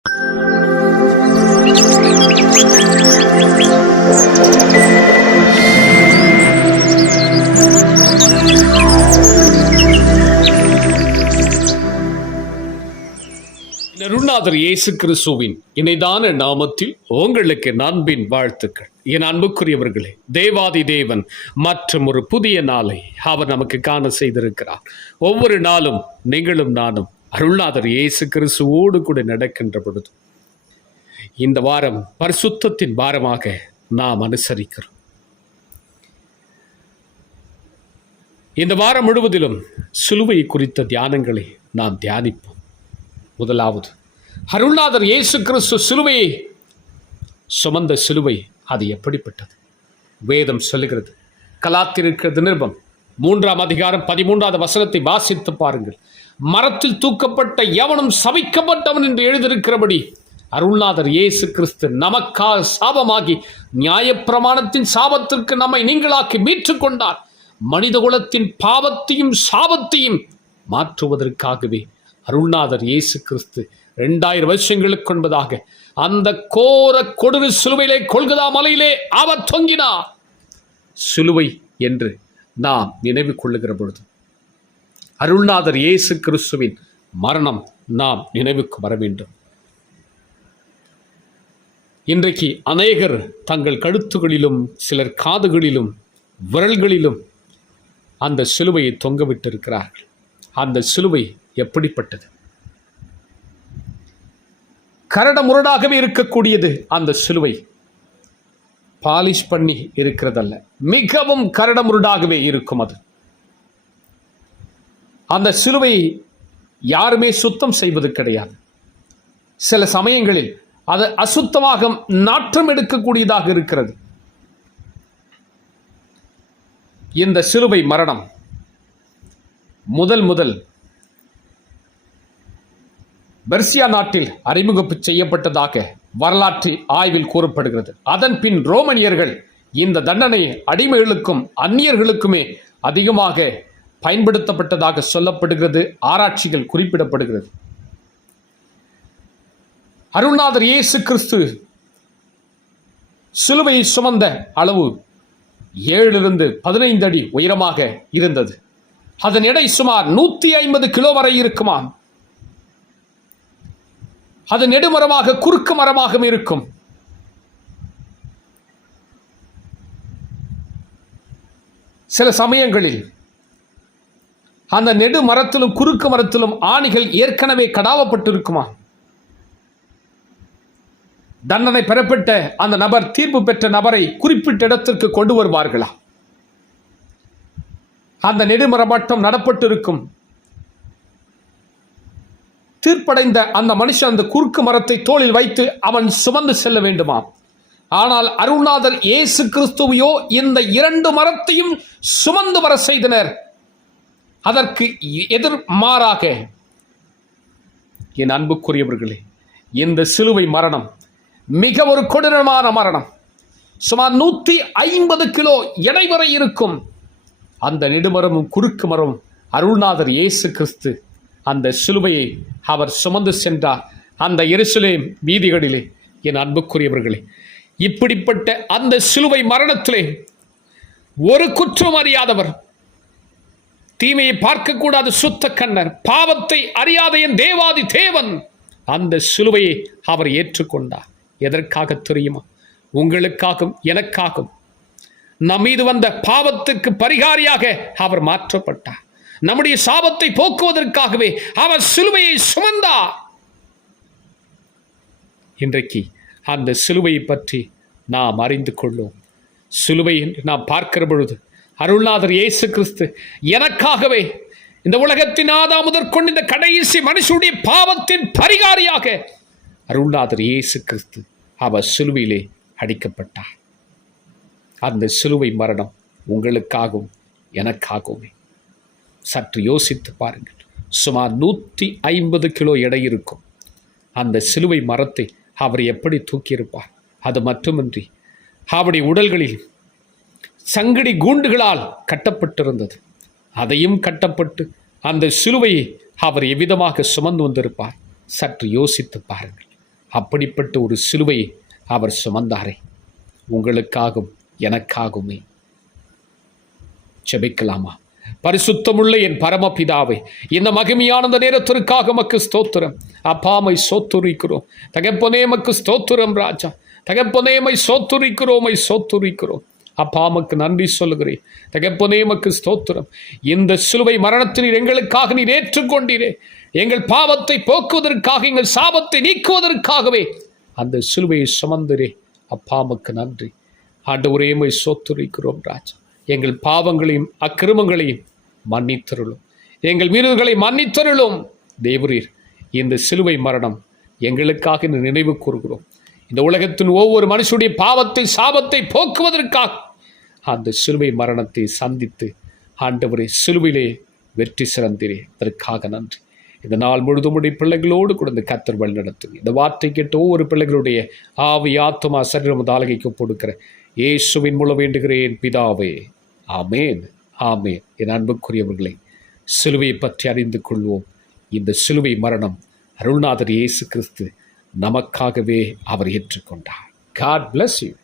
அருள்நாதர் இயேசு கிறிஸ்துவின் இணைதான நாமத்தில் உங்களுக்கு அன்பின் வாழ்த்துக்கள். என் அன்புக்குரியவர்களே, தேவாதி தேவன் மற்றும் ஒரு புதிய நாளை அவர் நமக்கு காண செய்திருக்கிறார். ஒவ்வொரு நாளும் நீங்களும் நானும் அருள்நாதர் இயேசு கிறிஸ்துவோடு கூட நடக்கின்ற பொழுது இந்த வாரம் பரிசுத்தத்தின் வாரமாக நாம் அனுசரிக்கிறோம். இந்த வாரம் முழுவதிலும் சிலுவை குறித்த தியானங்களை நாம் தியானிப்போம். முதலாவது, அருள்நாதர் இயேசு கிறிஸ்து சிலுவையை சுமந்த சிலுவை அது எப்படிப்பட்டது? வேதம் சொல்லுகிறது. கலாத்தியருக்கு நிருபம் 3ஆம் அதிகாரம் 13வது வசனத்தை வாசித்து பாருங்கள். மரத்தில் தூக்கப்பட்ட எவனும் சபிக்கப்பட்டவன் என்று எழுதியிருக்கிறபடி அருள்நாதர் இயேசு கிறிஸ்து நமக்காக சாபமாகி நியாயப்பிரமாணத்தின் சாபத்திற்கு நம்மை நீங்களாக்கி மீட்டுக் கொண்டார். மனித குலத்தின் பாவத்தையும் சாபத்தையும் மாற்றுவதற்காகவே அருள்நாதர் இயேசு கிறிஸ்து 2000 வருஷங்களுக்கு முன்பதாக அந்த கோர கொடூர சிலுவையிலே கொல்கதா மலையிலே அவர் தொங்கினார். சிலுவை என்று நாம் நினைவு கொள்ளுகிற பொழுது அருள்நாதர் இயேசு கிறிஸ்துவின் மரணம் நாம் நினைவுக்கு வர வேண்டும். இன்றைக்கு அநேகர் தங்கள் கழுத்துகளிலும் சிலர் காதுகளிலும் விரல்களிலும் அந்த சிலுவையை தொங்கவிட்டிருக்கிறார்கள். அந்த சிலுவை எப்படிப்பட்டது? கரடுமுரடாகவே இருக்கக்கூடியது. அந்த சிலுவை பாலிஷ் பண்ணி இருக்கிறதல்ல, மிகவும் கரடுமுரடாகவே இருக்கும். அது அந்த சிலுவை யாருமே சுத்தம் செய்வது கிடையாது. சில சமயங்களில் அது அசுத்தமாக நாற்றம் எடுக்கக்கூடியதாக இருக்கிறது. இந்த சிலுவை மரணம் முதல் பெர்சியா நாட்டில் அறிமுகம் செய்யப்பட்டதாக வரலாற்று ஆய்வில் கூறப்படுகிறது. அதன் பின் ரோமனியர்கள் இந்த தண்டனை அடிமைகளுக்கும் அந்நியர்களுக்குமே அதிகமாக பயன்படுத்தப்பட்டதாக சொல்லப்படுகிறது. ஆராய்ச்சிகள் குறிப்பிடப்படுகிறது. அருள்நாதர் இயேசு கிறிஸ்து சிலுவையை சுமந்த அளவு 7 to 15 அடி உயரமாக இருந்தது. அதன் எடை சுமார் 150 கிலோ வரை இருக்குமா. அது நெடுமரமாக குறுக்கு மரமாக இருக்கும். சில சமயங்களில் அந்த நெடு மரத்திலும் குறுக்கு மரத்திலும் ஆணிகள் ஏற்கனவே கடாவப்பட்டிருக்குமா. தண்டனை பெறப்பட்ட அந்த நபர் தீர்ப்பு பெற்ற நபரை குறிப்பிட்ட இடத்திற்கு கொண்டு வருவார்களா? அந்த நெடுமரம் மட்டும் நடப்பட்டிருக்கும். தீர்ப்படைந்த அந்த மனுஷன் அந்த குறுக்கு மரத்தை தோளில் வைத்து அவன் சுமந்து செல்ல வேண்டுமா? ஆனால் அருள்நாதர் இயேசு கிறிஸ்துவையோ இந்த 2 மரத்தையும் சுமந்து வர செய்தனர். அதற்கு எதிர்மாறாக என் அன்புக்குரியவர்களே, இந்த சிலுவை மரணம் மிக ஒரு கொடூரமான மரணம். சுமார் 150 கிலோ எடை வரை இருக்கும். அந்த நெடுமரமும் குறுக்கு மரமும் அருள்நாதர் இயேசு கிறிஸ்து அந்த சிலுவையை அவர் சுமந்து சென்றார். அந்த எருசலேம் வீதிகளிலே என் அன்புக்குரியவர்களே, இப்படிப்பட்ட அந்த சிலுவை மரணத்திலே ஒரு குற்றம் அறியாதவர், தீமையை பார்க்கக்கூடாத சுத்த கண்ணர், பாவத்தை அறியாத என் தேவாதி தேவன் அந்த சிலுவையை அவர் ஏற்றுக்கொண்டார். எதற்காக தெரியுமா? உங்களுக்காகவும் எனக்காகவும் நம் மீது வந்த பாவத்துக்கு பரிகாரியாக அவர் மாற்றப்பட்டார். நம்முடைய சாபத்தை போக்குவதற்காகவே அவர் சிலுவையை சுமந்தார். இன்றைக்கு அந்த சிலுவையை பற்றி நாம் அறிந்து கொள்ளும். சிலுவை என்று நாம் பார்க்கிற பொழுது அருள்நாதர் இயேசு கிறிஸ்து எனக்காகவே இந்த உலகத்தின் ஆதாம் முதற்கொண்டு இந்த கடைசி மனுஷனுடைய பாவத்தின் பரிகாரியாக அருள்நாதர் இயேசு கிறிஸ்து அவர் சிலுவையிலே அடிக்கப்பட்டார். அந்த சிலுவை மரணம் உங்களுக்காகவும் எனக்காகவுமே. சற்று யோசித்து பாருங்கள். சுமார் 150 கிலோ எடை இருக்கும் அந்த சிலுவை மரத்தை அவர் எப்படி தூக்கியிருப்பார்? அது மட்டுமின்றி அவருடைய உடல்களில் சங்கிலி கூண்டுகளால் கட்டப்பட்டிருந்தது. அதையும் கட்டப்பட்டு அந்த சிலுவையை அவர் எவ்விதமாக சுமந்து வந்திருப்பார்? சற்று யோசித்து பாருங்கள். அப்படிப்பட்ட ஒரு சிலுவையை அவர் சுமந்தாரே, உங்களுக்காகவும் எனக்காகுமே. ஜெபிக்கலாமா? பரிசுத்தமுள்ள என் பரமபிதாவை, இந்த மகிமையான அந்த நேரத்திற்காக மக்கு ஸ்தோத்திரம். அப்பாமை சோத்துரிக்கிறோம் தகப்பனே, மக்கு ஸ்தோத்திரம் ராஜா. தகப்பனே மை சோத்துரிக்கிறோம். அப்பாமக்கு நன்றி சொல்லுகிறேன் தகப்பனே, மக்கு ஸ்தோத்திரம். இந்த சிலுவை மரணத்தில் எங்களுக்காக நீர் ஏற்றுக்கொண்டீரே. எங்கள் பாவத்தை போக்குவதற்காக, எங்கள் சாபத்தை நீக்குவதற்காகவே அந்த சிலுவையை சுமந்திரே. அப்பாமக்கு நன்றி ஆண்டவரே, மை சோத்துரிக்கிறோம் ராஜா. எங்கள் பாவங்களையும் அக்கிரமங்களையும் மன்னித்தருளும், எங்கள் மீறுதல்களை மன்னித்தருளும் தேவரீர். இந்த சிலுவை மரணம் எங்களுக்காக நினைவு கூறுகிறோம். இந்த உலகத்தின் ஒவ்வொரு மனுஷனுடைய பாவத்தை சாபத்தை போக்குவதற்காக அந்த சிலுவை மரணத்தை சந்தித்து ஆண்டவரே சிலுவையிலே வெற்றி சிறந்தீரே. அதற்காக நன்றி. இந்த நாள் முழுதுமுடைய பிள்ளைகளோடு கொடுத்து கர்த்தர் வழி நடத்துங்க. இந்த வார்த்தை கேட்டு ஒவ்வொரு பிள்ளைகளுடைய ஆவி ஆத்துமா சரீரம் தாலகைக்கு கொடுக்கிற இயேசுவின் மூலம் வேண்டுகிறேன் பிதாவே, ஆமேன், ஆமேன். என் அன்புக்குரியவர்களை, சிலுவையை பற்றி அறிந்து கொள்வோம். இந்த சிலுவை மரணம் அருள்நாதர் இயேசு கிறிஸ்து நமக்காகவே அவர் ஏற்றுக்கொண்டார். God bless you.